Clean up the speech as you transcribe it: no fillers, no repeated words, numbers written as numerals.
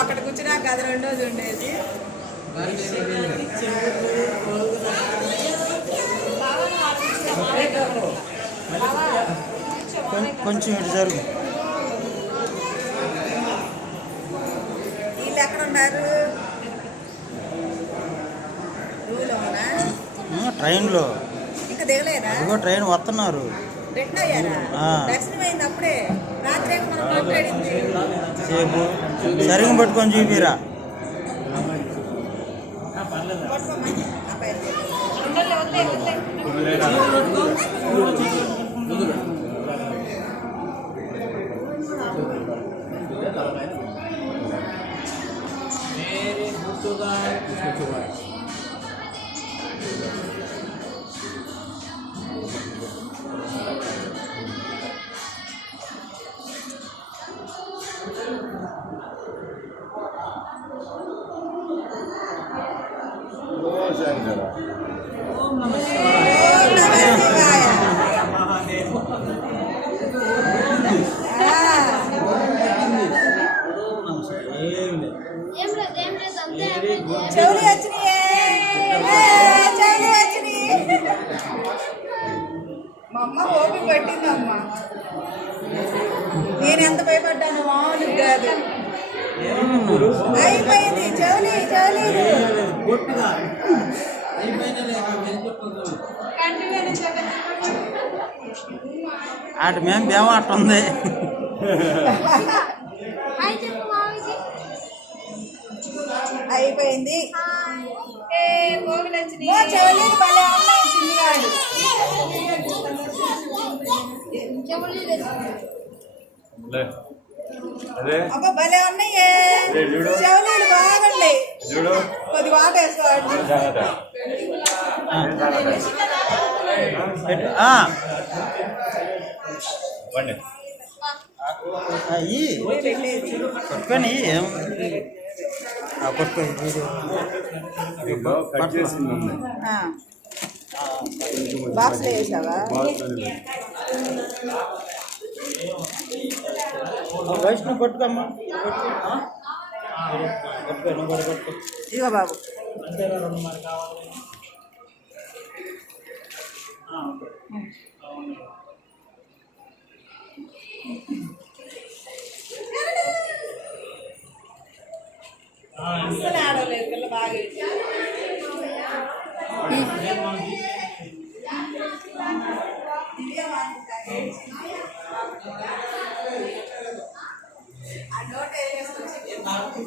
అక్కడ కూర్చున్నాక అది రెండోది ఉండేది. కొంచెం ఇటు జరుగు. వీళ్ళు ఎక్కడ ఉన్నారు? ట్రైన్లో. ఇంకా దిగలేదా? ట్రైన్ వస్తున్నారు. రిటర్న్ అయ్యారా? దర్శనం అయింది అప్పుడే. రాత్రి మనం మాట్లాడింది సేపు సరిగ్గా పట్టుకొని చూపిరా. చెవులు వచ్చినాయి. మా అమ్మ ఓపి పట్టిందమ్మా. నేను ఎంత భయపడ్డాను మామూలు కాదు. అయిపోయింది. చెవులి అటు మేము బేమ అట్టుంది. అయిపోయింది. చెవులి భలే ఉన్నాయి. చిన్నగాడు అబ్బా భలే ఉన్నాయి. చెవులీలు బాగుండే. కొద్ది వాట వేసుకోండి. పట్టుకొని బాక్స్ వేసావా? వైష్ణవ్ పట్టుకోమ్మా. ఇదిగో బాబు. అసలు ఆడలేదు పిల్ల బాగా. దానికి